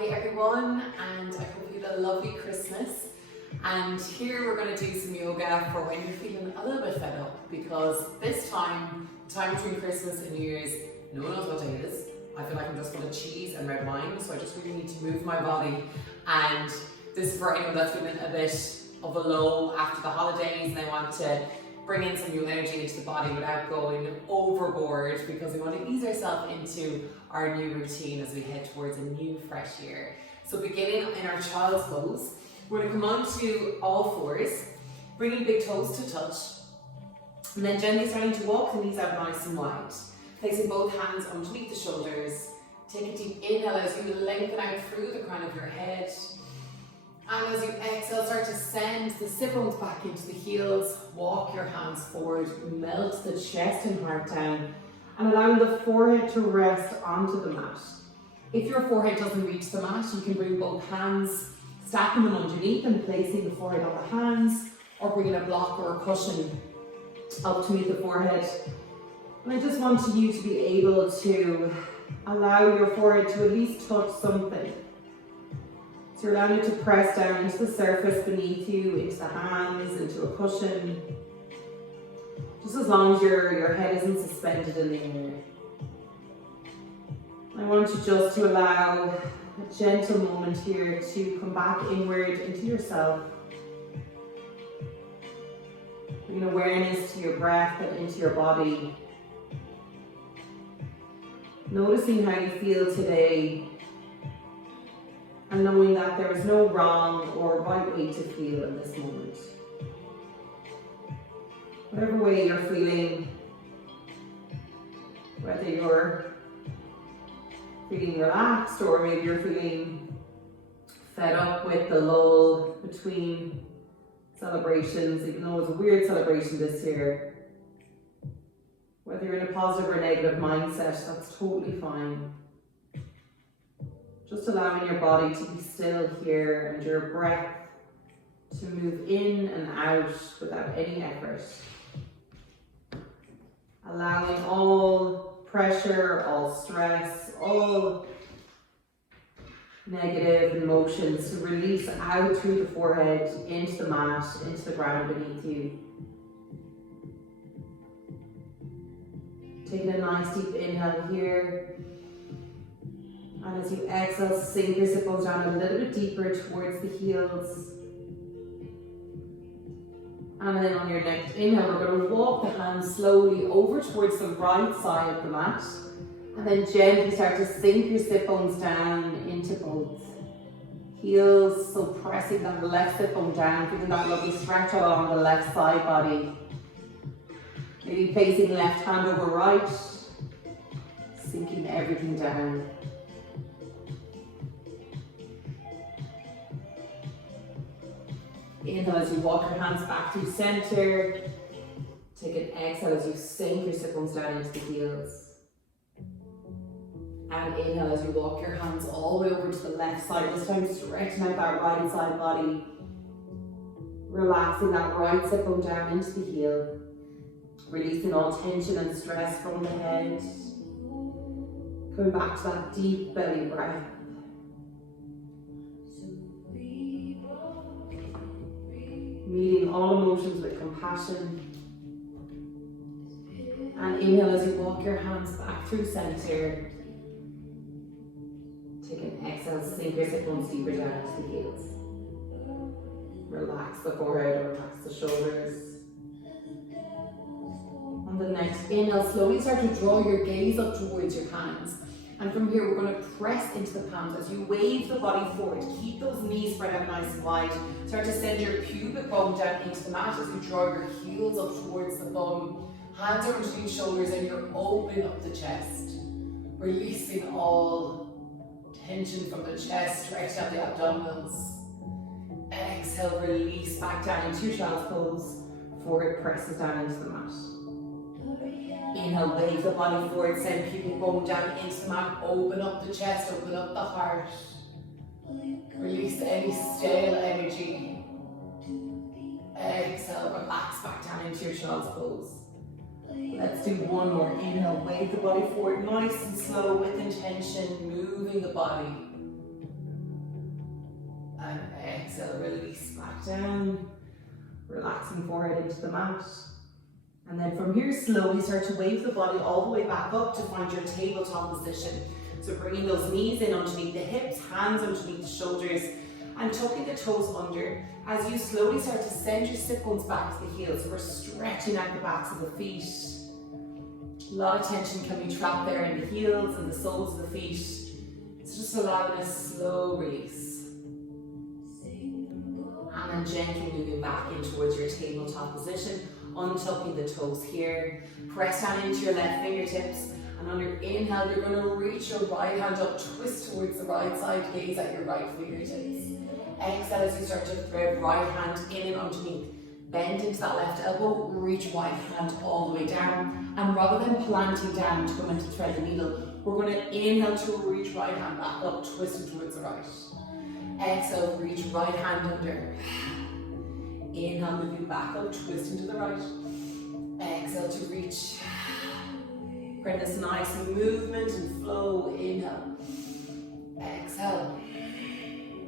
Hi everyone, and I hope you had a lovely Christmas. And here we're going to do some yoga for when you're feeling a little bit fed up, because this time between Christmas and New Year's, no one knows what day it is. I feel like I'm just full of cheese and red wine, so I just really need to move my body. And this is for anyone that's feeling a bit of a low after the holidays and they want to bring in some new energy into the body without going overboard, because we want to ease ourselves into our new routine as we head towards a new fresh year. So beginning in our child's pose, we're going to come onto all fours, bringing big toes to touch, and then gently starting to walk the knees out nice and wide. Placing both hands underneath the shoulders. Take a deep inhale as you lengthen out through the crown of your head. And as you exhale, start to send the sit bones back into the heels. Walk your hands forward, melt the chest and heart down, and allowing the forehead to rest onto the mat. If your forehead doesn't reach the mat, you can bring both hands, stacking them underneath and placing the forehead on the hands, or bringing a block or a cushion up to meet the forehead. And I just want you to be able to allow your forehead to at least touch something. So you're allowing it to press down into the surface beneath you, into the hands, into a cushion. Just as long as your head isn't suspended in the air. I want you just to allow a gentle moment here to come back inward into yourself. Bring awareness to your breath and into your body. Noticing how you feel today, and knowing that there is no wrong or right way to feel in this moment. Whatever way you're feeling, whether you're feeling relaxed or maybe you're feeling fed up with the lull between celebrations, even though it was a weird celebration this year. Whether you're in a positive or negative mindset, that's totally fine. Just allowing your body to be still here and your breath to move in and out without any effort. Allowing all pressure, all stress, all negative emotions to release out through the forehead, into the mat, into the ground beneath you. Taking a nice deep inhale here. And as you exhale, sink your sit bones down a little bit deeper towards the heels. And then on your next inhale, we're going to walk the hands slowly over towards the right side of the mat. And then gently start to sink your sit bones down into both heels. So pressing that left sit bone down, feeling that lovely stretch along the left side body. Maybe placing left hand over right, sinking everything down. Inhale as you walk your hands back through center. Take an exhale as you sink your sit bones down into the heels. And inhale as you walk your hands all the way over to the left side, this time stretching out that right side body. Relaxing that right sit bone down into the heel. Releasing all tension and stress from the head. Coming back to that deep belly breath. Meeting all emotions with compassion. And inhale as you walk your hands back through center. Take an exhale, sink your sit bones deeper down into the heels. Relax the forehead, relax the shoulders. On the next inhale, slowly start to draw your gaze up towards your hands. And from here, we're going to press into the palms as you wave the body forward. Keep those knees spread out nice and wide. Start to send your pubic bone down into the mat as you draw your heels up towards the bum. Hands are underneath shoulders and you're opening up the chest. Releasing all tension from the chest, stretch out the abdominals. Exhale, release back down into your child's pose. Forward presses down into the mat. Inhale, wave the body forward, send pubic bone down into the mat, open up the chest, open up the heart. Release any stale energy. Exhale, relax back down into your child's pose. Let's do one more. Inhale, wave the body forward, nice and slow with intention, moving the body. Exhale, release back down. Relaxing forehead into the mat. And then from here, slowly start to wave the body all the way back up to find your tabletop position. So bringing those knees in underneath the hips, hands underneath the shoulders, and tucking the toes under as you slowly start to send your sit bones back to the heels. We're stretching out the backs of the feet. A lot of tension can be trapped there in the heels and the soles of the feet. It's just allowing a slow release. And then gently moving back in towards your tabletop position, untucking the toes here. Press down into your left fingertips. And on your inhale, you're going to reach your right hand up, twist towards the right side, gaze at your right fingertips. Exhale as you start to thread right hand in and underneath. Bend into that left elbow, reach right hand all the way down. And rather than planting down to come into thread the needle, we're going to inhale to reach right hand back up, twisting towards the right. Exhale, reach right hand under. Inhale, moving back up, twisting to the right. Exhale to reach. Bring this nice movement and flow. Inhale. Exhale.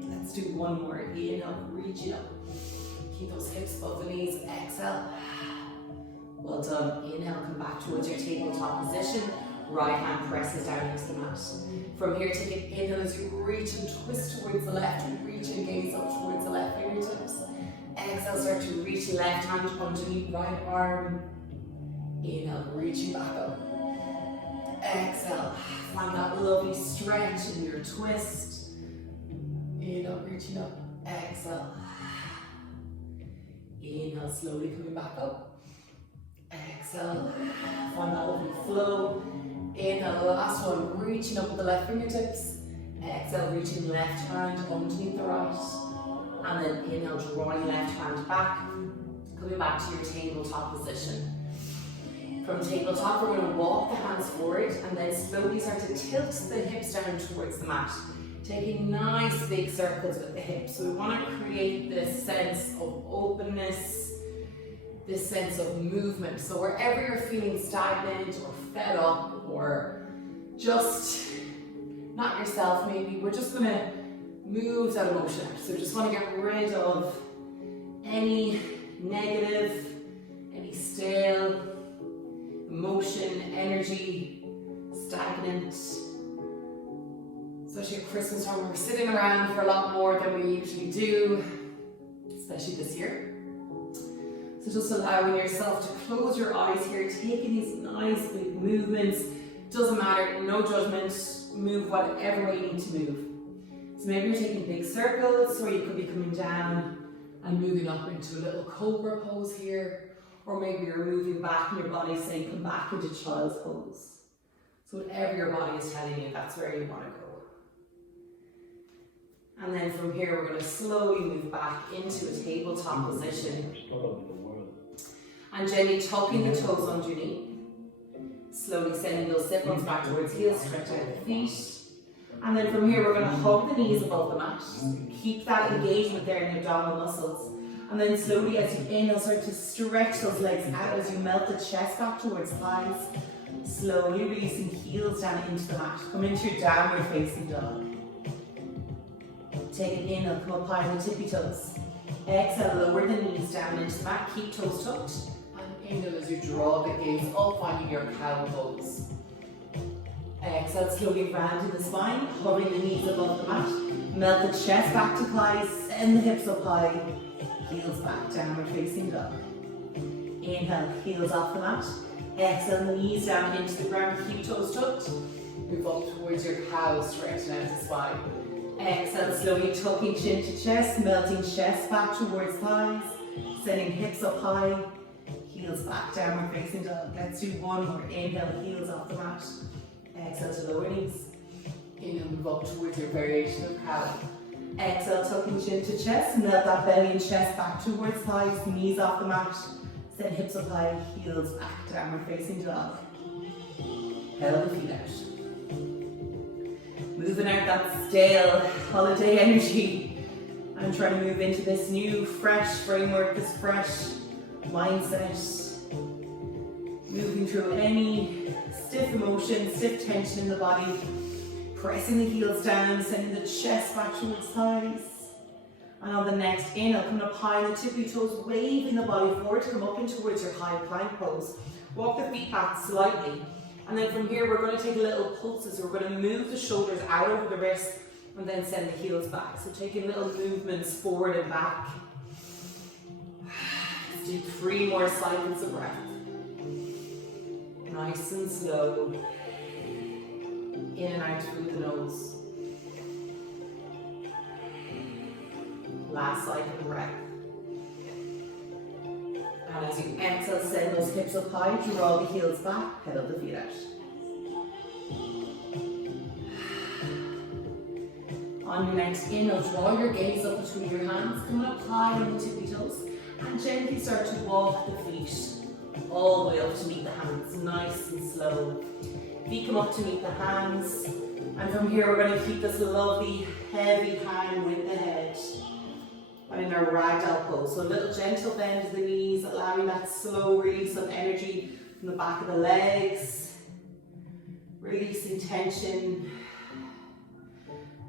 Let's do one more. Inhale, reaching up. Keep those hips above the knees. Exhale. Well done. Inhale, come back towards your tabletop position. Right hand presses down into the mat. From here, take an inhale as you reach and twist towards the left. Reach and gaze up towards the left fingertips. Exhale, start to reach left hand underneath right arm. Inhale, reaching back up. Exhale, find that lovely stretch in your twist. Inhale, reaching up. Exhale. Inhale, slowly coming back up. Exhale, find that lovely flow. Inhale, last one, reaching up with the left fingertips. Exhale, reaching left hand underneath the right. And then inhale, drawing left hand back. Coming back to your tabletop position. From tabletop, we're going to walk the hands forward and then slowly start to tilt the hips down towards the mat. Taking nice big circles with the hips. So we want to create this sense of openness, this sense of movement. So wherever you're feeling stagnant or fed up or just not yourself maybe, we're just going to move that emotion out. So just want to get rid of any negative, any stale emotion, energy, stagnant. Especially at Christmas time, we're sitting around for a lot more than we usually do, especially this year. So just allowing yourself to close your eyes here, taking these nice big movements. Doesn't matter, no judgment, move whatever way you need to move. So maybe you're taking big circles, or you could be coming down and moving up into a little cobra pose here. Or maybe you're moving back and your body's saying come back into child's pose. So whatever your body is telling you, that's where you want to go. And then from here, we're going to slowly move back into a tabletop position. And gently tucking the toes underneath. Slowly sending those sit bones back towards heels, stretch out the feet. And then from here, we're going to hug the knees above the mat. Keep that engagement there in the abdominal muscles. And then slowly as you inhale, start to stretch those legs out as you melt the chest back towards thighs. Slowly releasing heels down into the mat. Come into your downward facing dog. Take an inhale, come up high on the tippy toes. Exhale, lower the knees down into the mat. Keep toes tucked. And inhale as you draw the gaze up, finding your cow pose. Exhale, slowly round in the spine, hovering the knees above the mat. Melt the chest back to thighs, send the hips up high. Heels back, downward facing dog. Inhale, heels off the mat. Exhale, knees down into the ground, keep toes tucked. Move up towards your cow, stretching out the spine. Exhale, slowly tucking chin to chest, melting chest back towards thighs, sending hips up high, heels back, downward facing dog. Let's do one more. Inhale, heels off the mat. Exhale to lower knees. Inhale, move up towards your variation of cow. Exhale, tucking chin to chest, melt that belly and chest back towards thighs, knees off the mat, send hips up high, heels back, downward facing dog. Pedal the feet out. Moving out that stale holiday energy. I'm trying to move into this new, fresh framework, this fresh mindset. Moving through any stiff emotion, stiff tension in the body. Pressing the heels down, sending the chest back towards thighs. And on the next inhale, come up high on the tippy toes, waving the body forward to come up in towards your high plank pose. Walk the feet back slightly. And then from here, we're going to take little pulses. We're going to move the shoulders out over the wrists and then send the heels back. So taking little movements forward and back. Let's do 3 more cycles of breath. Nice and slow. In and out through the nose. Last cycle of breath. And as you exhale, send those hips up high, draw the heels back, pedal the feet out. On your next inhale, draw your gaze up between your hands, coming up high on the tippy toes, and gently start to walk the feet all the way up to meet the hands, nice and slow. Feet come up to meet the hands, and from here we're going to keep this lovely heavy hang with the head. And in our ragdoll pose, so a little gentle bend to the knees, allowing that slow release of energy from the back of the legs, releasing tension,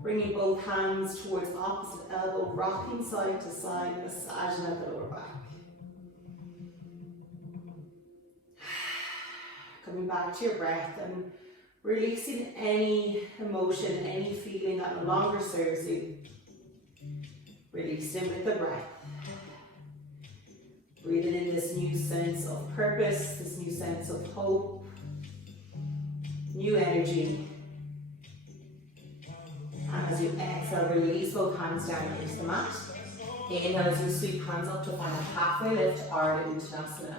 bringing both hands towards opposite elbow, rocking side to side, massaging at the lower back. Coming back to your breath and releasing any emotion, any feeling that no longer serves you. Releasing with the breath. Breathing in this new sense of purpose, this new sense of hope, new energy. And as you exhale, release both hands down into the mat. Inhale as you sweep hands up to find a halfway lift, Ardha Uttanasana.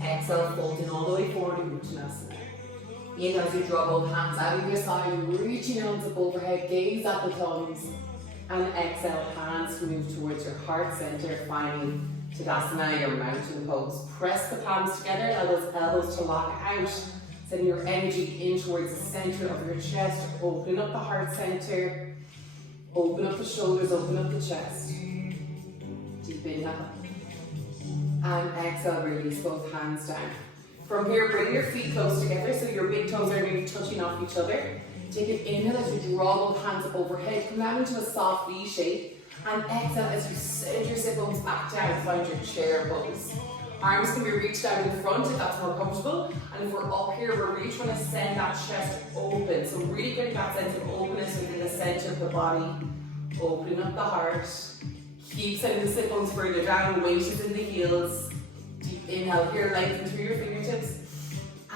Exhale, folding all the way forward, Uttanasana. Inhale as you draw both hands out of your side, reaching arms up overhead, gaze at the thumbs. And exhale, hands to move towards your heart center, finding Tadasana, your mountain pose. Press the palms together, allow those elbows to lock out. Send your energy in towards the center of your chest. Open up the heart center. Open up the shoulders, open up the chest. Deep inhale. And exhale, release both hands down. From here, bring your feet close together so your big toes are going to be touching off each other. Take an inhale as you draw both hands up overhead. Come down into a soft V shape. And exhale as you send your sit bones back down. Find your chair pose. Arms can be reached out in front if that's more comfortable. And if we're up here, we're really trying to send that chest open. So really get that sense of openness within the center of the body. Open up the heart. Keep sending the sit bones further down. Weight is in the heels. Deep inhale here, lengthen through your fingertips.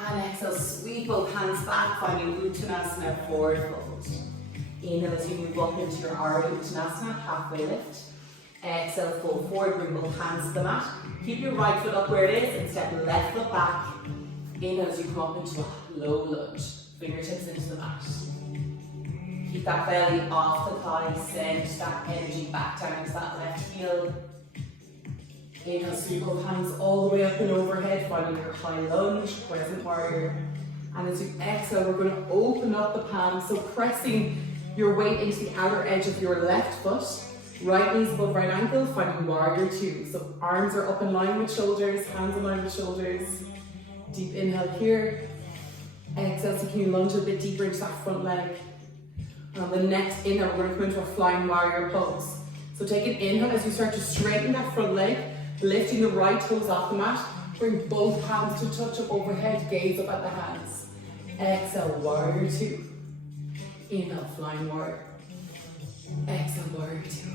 And exhale, sweep both hands back, finding Uttanasana, forward fold. Inhale as you move up into your Ardha Uttanasana, halfway lift. Exhale, fold forward, bring both hands to the mat. Keep your right foot up where it is and step left foot back. Inhale as you come up into a low lunge. Fingertips into the mat. Keep that belly off the thighs, send that energy back down into that left heel. Inhale, sweep both hands all the way up and overhead, finding your high lunge, crescent warrior. And as you exhale, we're going to open up the palms, so pressing your weight into the outer edge of your left foot. Right knees above right ankle, finding warrior two. So arms are up in line with shoulders, hands in line with shoulders. Deep inhale here. Exhale, so can you lunge a bit deeper into that front leg. And on the next inhale, we're going to come into a flying warrior pose. So take an inhale as you start to straighten that front leg, lifting the right toes off the mat. Bring both hands to touch up overhead, gaze up at the hands. Exhale, warrior two. Inhale, flying warrior. Exhale, warrior two.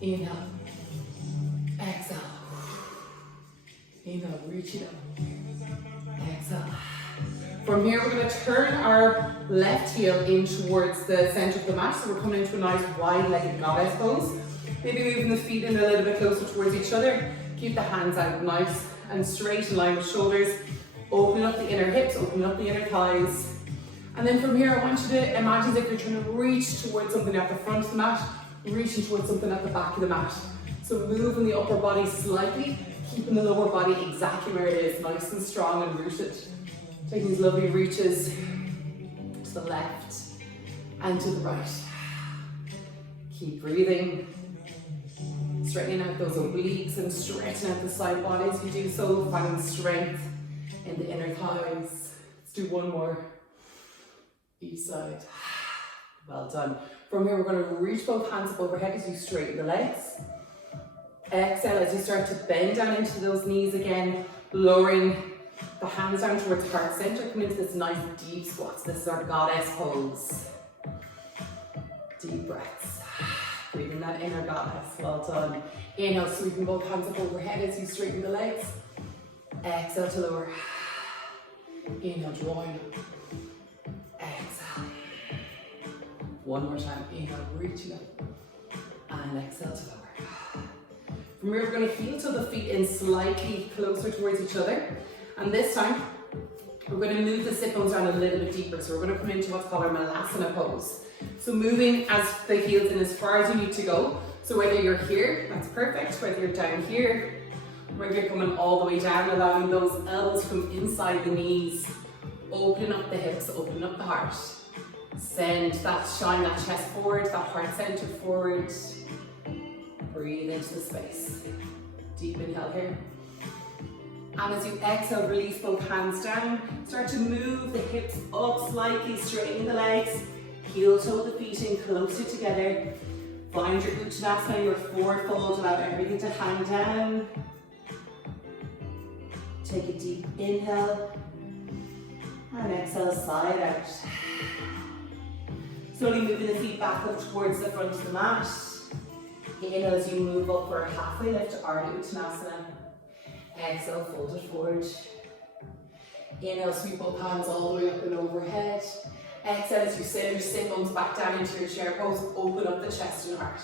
Inhale. Exhale. Inhale, reach it up. Exhale. From here, we're going to turn our left heel in towards the center of the mat. So we're coming into a nice wide-legged goddess pose. Maybe moving the feet in a little bit closer towards each other. Keep the hands out nice and straight in line with shoulders. Open up the inner hips, open up the inner thighs. And then from here, I want you to imagine as if you're trying to reach towards something at the front of the mat, reaching towards something at the back of the mat. So moving the upper body slightly, keeping the lower body exactly where it is, nice and strong and rooted. Taking these lovely reaches to the left and to the right. Keep breathing. Straightening out those obliques and stretching out the side body as you do so, finding strength in the inner thighs. Let's do one more. Each side. Well done. From here, we're going to reach both hands up overhead as you straighten the legs. Exhale as you start to bend down into those knees again, lowering the hands down towards heart center, come into this nice deep squats. This is our goddess pose. Deep breaths. Breathing that inner goddess. Well done. Inhale, sweeping both hands up overhead as you straighten the legs. Exhale to lower. Inhale, join. Exhale. One more time. Inhale, reaching up. And exhale to lower. From here, we're going to heel toe the feet in slightly closer towards each other. And this time, we're going to move the sit bones down a little bit deeper. So we're going to come into what's called our Malasana pose. So moving as the heels in as far as you need to go. So whether you're here, that's perfect. Whether you're down here, whether you're coming all the way down, allowing those elbows to come inside the knees. Open up the hips, open up the heart. Send that, shine that chest forward, that heart center forward. Breathe into the space. Deep inhale here. And as you exhale, release both hands down. Start to move the hips up slightly, straighten the legs. Heel toe the feet in closer together. Find your Uttanasana, your forward fold. Allow everything to hang down. Take a deep inhale. And exhale, side out. Slowly moving the feet back up towards the front of the mat. Inhale as you move up for a halfway lift to Ardha Uttanasana. Exhale, fold it forward. Inhale, sweep both hands all the way up and overhead. Exhale as you send your sit bones back down into your chair pose. Open up the chest and heart.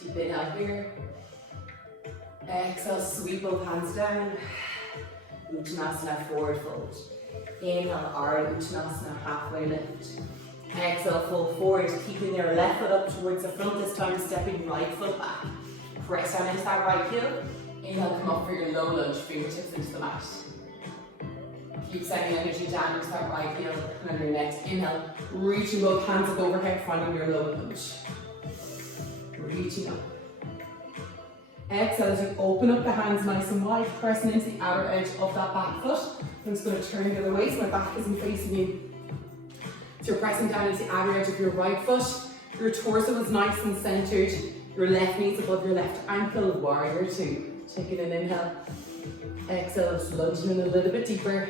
Deep inhale here. Exhale, sweep both hands down. Uttanasana, forward fold. Inhale, Ardha Uttanasana, halfway lift. Exhale, fold forward, keeping your left foot up towards the front this time, stepping right foot back. Press down into that right heel. Inhale, come up for your low lunge, fingertips into the mat. Keep sending energy down into that right heel. And on your next inhale, reaching both hands up overhead, finding your low lunge. Reaching up. Exhale as you open up the hands nice and wide, pressing into the outer edge of that back foot. I'm just going to turn the other way so my back isn't facing you. So you're pressing down into the outer edge of your right foot. Your torso is nice and centered. Your left knee's above your left ankle. Warrior two. Taking an inhale. Exhale, just lunging in a little bit deeper.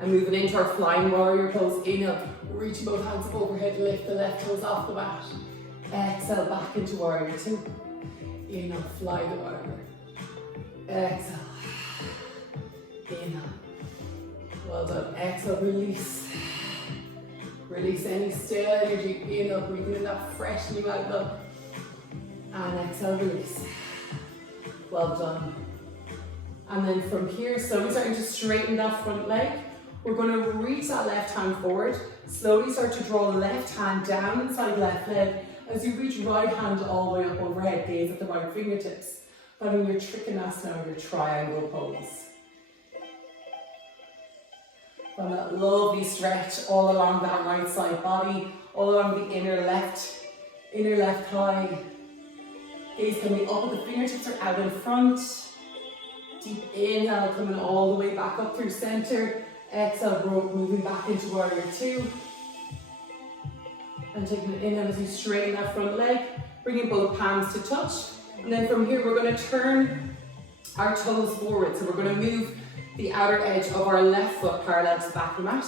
And moving into our flying warrior pose. Inhale, reaching both hands up overhead, lift the left toes off the mat. Exhale, back into warrior two. Inhale, fly the warrior. Exhale. Inhale. Well done. Exhale, release. Release any stale energy. Inhale, breathing in that fresh new outlook. And exhale, release. Well done. And then from here, slowly starting to straighten that front leg. We're going to reach that left hand forward. Slowly start to draw left hand down inside left leg. As you reach right hand all the way up overhead, gaze at the right fingertips. Finding your Trikonasana or your triangle pose. From that lovely stretch all along that right side body, all along the inner left thigh. Gaze coming up with the fingertips are out in front. Deep inhale, coming all the way back up through center. Exhale, moving back into warrior two. And taking an inhale as you straighten that front leg, bringing both palms to touch. And then from here, we're going to turn our toes forward. So we're going to move the outer edge of our left foot parallel to the back of the mat,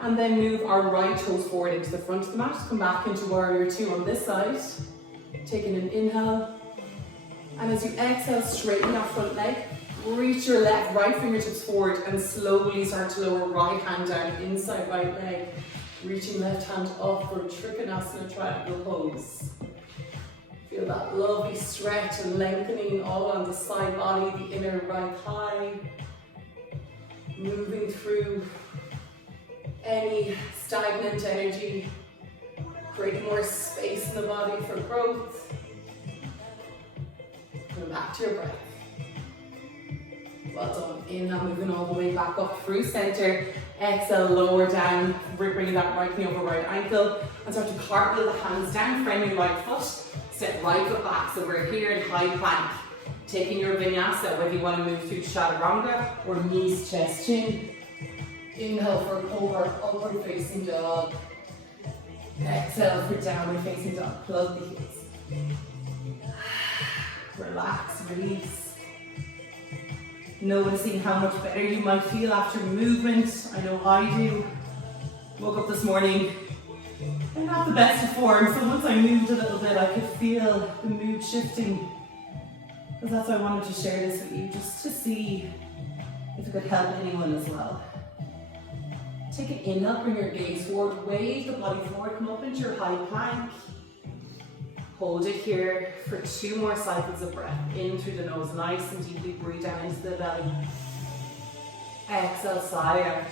and then move our right toes forward into the front of the mat. Come back into warrior two on this side. Taking an inhale, and as you exhale, straighten that front leg. Reach your right fingertips forward and slowly start to lower right hand down inside right leg. Reaching left hand up for Trikonasana triangle pose. Feel that lovely stretch and lengthening all on the side body, the inner right thigh. Moving through any stagnant energy, creating more space in the body for growth. Come back to your breath. Well done. Inhale, moving all the way back up through center. Exhale, lower down, bringing that right knee over right ankle. And start to cartwheel the hands down, framing right foot. Step right foot back. So we're here in high plank. Taking your vinyasa, whether you want to move through chaturanga or knees, chest, chin. Inhale for cobra, upward facing dog. Exhale for downward facing dog. Plug the heels. Relax, release. Noticing how much better you might feel after movement. I know I do. Woke up this morning and not the best of form, so once I moved a little bit I could feel the mood shifting. Because that's why I wanted to share this with you, just to see if it could help anyone as well. Take an inhale, bring your gaze forward, wave the body forward, come up into your high plank. Hold it here for 2 more cycles of breath. In through the nose, nice and deeply breathe down into the belly. Exhale, sigh out.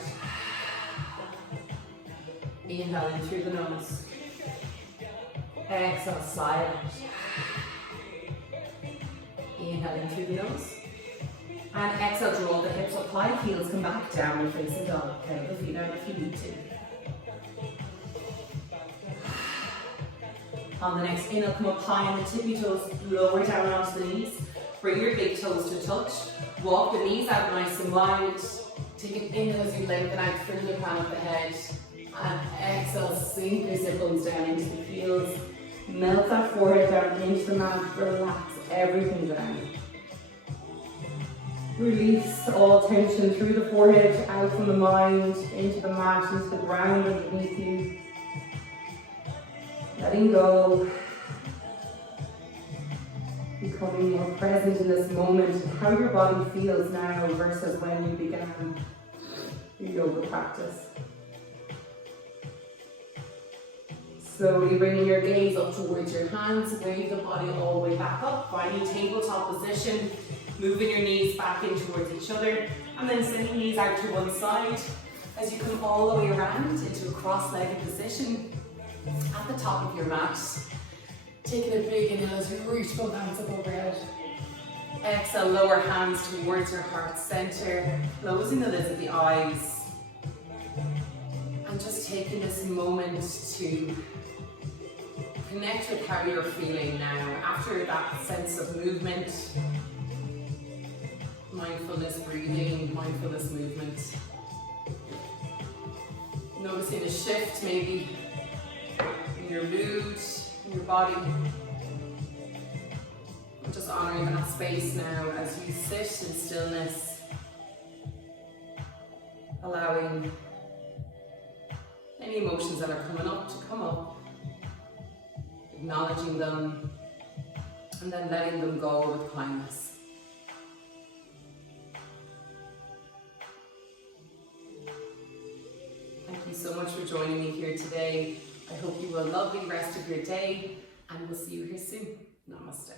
Inhale in through the nose. Exhale, sigh out. Inhale in through the nose. And exhale, draw the hips up high, heels come back, downward facing dog. Pedal the feet out if you need to. On the next inhale, come up high on the tippy toes, lower down onto the knees. Bring your big toes to touch. Walk the knees out nice and wide. Take an inhale as you lengthen out through the crown of the head. And exhale, sink your sit bones down into the heels. Melt that forehead down into the mat. Relax everything down. Release all tension through the forehead, out from the mind, into the mat, into the ground underneath you. Letting go. Becoming more present in this moment, how your body feels now versus when you began your yoga practice. Slowly bringing your gaze up towards your hands, wave the body all the way back up, finding tabletop position, moving your knees back in towards each other, and then sending knees out to one side as you come all the way around into a cross-legged position at the top of your mat. Taking a big inhale as you reach both hands up overhead. Exhale, lower hands towards your heart center, closing the lids of the eyes. And just taking this moment to connect with how you're feeling now after that sense of movement. Mindfulness breathing, mindfulness movement. Noticing a shift maybe in your mood, in your body. Just honoring that space now as you sit in stillness, allowing any emotions that are coming up to come up, acknowledging them, and then letting them go with kindness. Thank you so much for joining me here today. I hope you have a lovely rest of your day, and we'll see you here soon. Namaste.